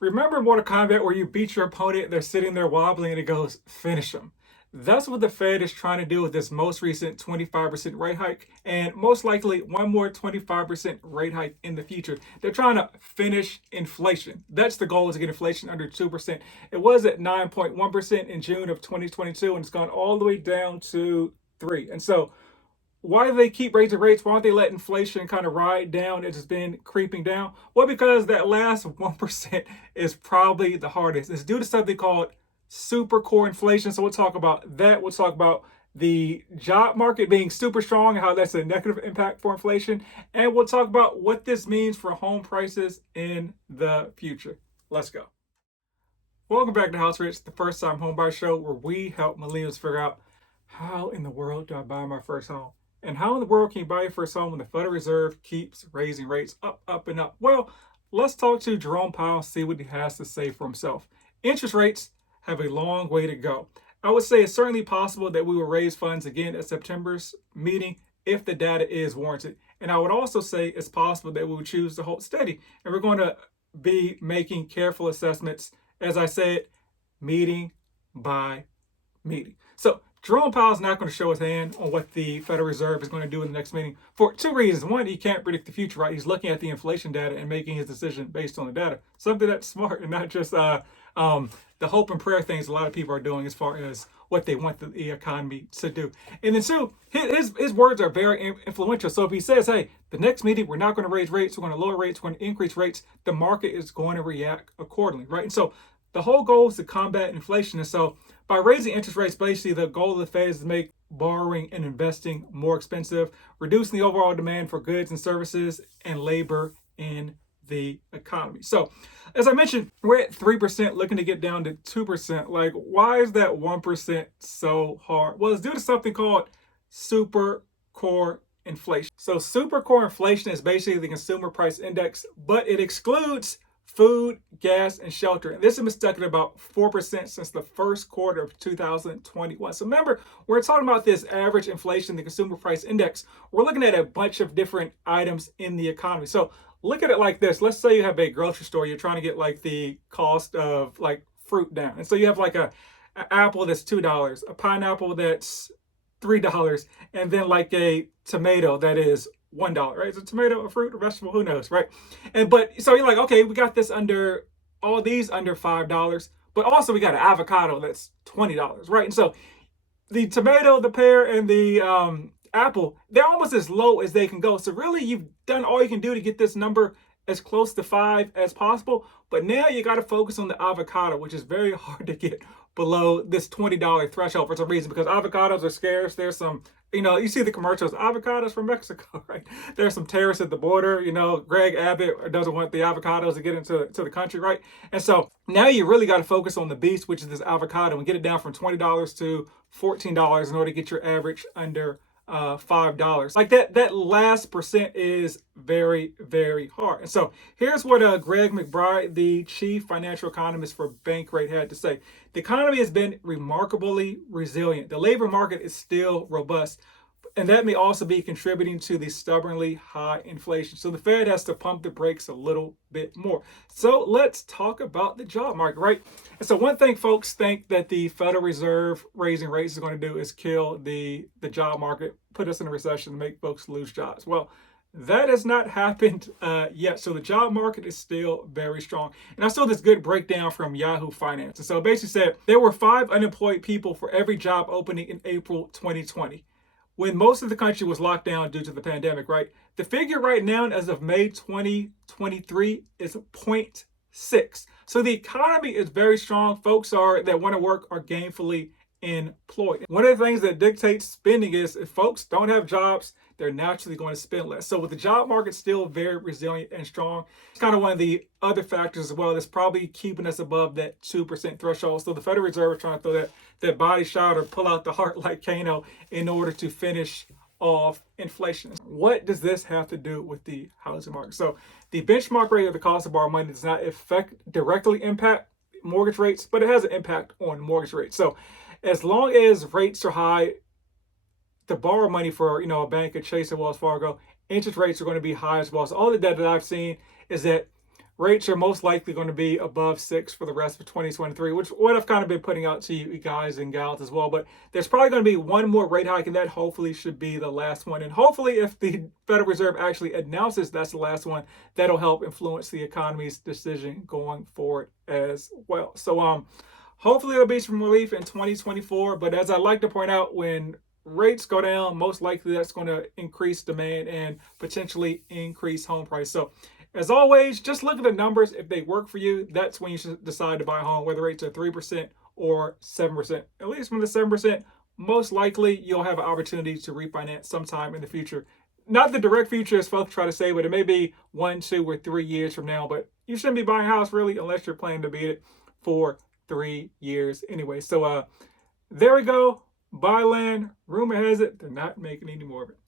Remember Mortal Kombat where you beat your opponent, they're sitting there wobbling, and it goes, finish them. That's what the Fed is trying to do with this most recent 25% rate hike, and most likely one more 25% rate hike in the future. They're trying to finish inflation. That's the goal, is to get inflation under 2%. It was at 9.1% in June of 2022, and it's gone all the way down to 3. And so why do they keep raising rates? Why don't they let inflation kind of ride down? It's been creeping down. Well, because that last 1% is probably the hardest. It's due to something called super core inflation. So we'll talk about that. We'll talk about the job market being super strong and how that's a negative impact for inflation. And we'll talk about what this means for home prices in the future. Let's go. Welcome back to House Rich, the first time homebuyer show where we help millennials figure out how in the world do I buy my first home? And how in the world can you buy your first home when the Federal Reserve keeps raising rates up, up, and up? Well, let's talk to Jerome Powell, see what he has to say for himself. Interest rates have a long way to go. I would say it's certainly possible that we will raise funds again at September's meeting if the data is warranted. And I would also say it's possible that we will choose to hold steady. And we're going to be making careful assessments, as I said, meeting by meeting. So Jerome Powell is not going to show his hand on what the Federal Reserve is going to do in the next meeting for two reasons. One, he can't predict the future, right? He's looking at the inflation data and making his decision based on the data. Something that's smart and not just the hope and prayer things a lot of people are doing as far as what they want the economy to do. And then two, his words are very influential. So if he says, hey, the next meeting, we're not going to raise rates, we're going to lower rates, we're going to increase rates, the market is going to react accordingly, right? And so the whole goal is to combat inflation. And so by raising interest rates, basically the goal of the Fed is to make borrowing and investing more expensive, reducing the overall demand for goods and services and labor in the economy. So as I mentioned, we're at 3%, looking to get down to 2%. Like, why is that 1% so hard? Well, it's due to something called super core inflation. So super core inflation is basically the consumer price index, but it excludes food, gas, and shelter. And this has been stuck at about 4% since the first quarter of 2021. So remember, we're talking about this average inflation, the consumer price index. We're looking at a bunch of different items in the economy. So look at it like this. Let's say you have a grocery store. You're trying to get like the cost of like fruit down. And so you have like an apple that's $2, a pineapple that's $3, and then like a tomato that is $1, right? It's a tomato, a fruit, a vegetable, who knows, right? But so you're like, okay, we got this under all these under $5, but also we got an avocado that's $20, right? And so the tomato, the pear, and the apple, they're almost as low as they can go. So really, you've done all you can do to get this number as close to 5 as possible. But now you got to focus on the avocado, which is very hard to get below this $20 threshold for some reason, because avocados are scarce. There's some, you see the commercials, avocados from Mexico, right? There's some tariffs at the border. Greg Abbott doesn't want the avocados to get into the country, right? And so now you really got to focus on the beast, which is this avocado, and get it down from $20 to $14 in order to get your average under $5. Like that last percent is very, very hard. And so here's what Greg McBride, the chief financial economist for Bankrate, had to say. The economy has been remarkably resilient. The labor market is still robust, and that may also be contributing to the stubbornly high inflation. So the Fed has to pump the brakes a little bit more. So let's talk about the job market, right? And so one thing folks think that the Federal Reserve raising rates is going to do is kill the job market, put us in a recession, make folks lose jobs. Well, that has not happened yet. So the job market is still very strong. And I saw this good breakdown from Yahoo Finance. And so it basically said there were 5 unemployed people for every job opening in April 2020. When most of the country was locked down due to the pandemic, right? The figure right now as of May 2023 is 0.6. So the economy is very strong. Folks that want to work are gainfully employed. One of the things that dictates spending is if folks don't have jobs, they're naturally going to spend less. So with the job market still very resilient and strong, it's kind of one of the other factors as well that's probably keeping us above that 2% threshold. So the Federal Reserve is trying to throw that body shot or pull out the heart like Kano in order to finish off inflation. What does this have to do with the housing market? So the benchmark rate of the cost of borrowed money does not directly impact mortgage rates, but it has an impact on mortgage rates. So as long as rates are high, to borrow money for a bank at Chase or Wells Fargo, interest rates are going to be high as well. So all the data that I've seen is that rates are most likely going to be above 6 for the rest of 2023, which what I've kind of been putting out to you guys and gals as well. But there's probably going to be one more rate hike, and that hopefully should be the last one. And hopefully, if the Federal Reserve actually announces that's the last one, that'll help influence the economy's decision going forward as well. So hopefully there'll be some relief in 2024. But as I like to point out, when rates go down, most likely that's going to increase demand and potentially increase home price. So as always, just look at the numbers. If they work for you, that's when you should decide to buy a home, whether rates are 3% or 7%. At least when the 7%, most likely you'll have an opportunity to refinance sometime in the future. Not the direct future, as folks try to say, but it may be 1, 2, or 3 years from now. But you shouldn't be buying a house really unless you're planning to be it for 3 years anyway. So there we go. Buy land. Rumor has it they're not making any more of it.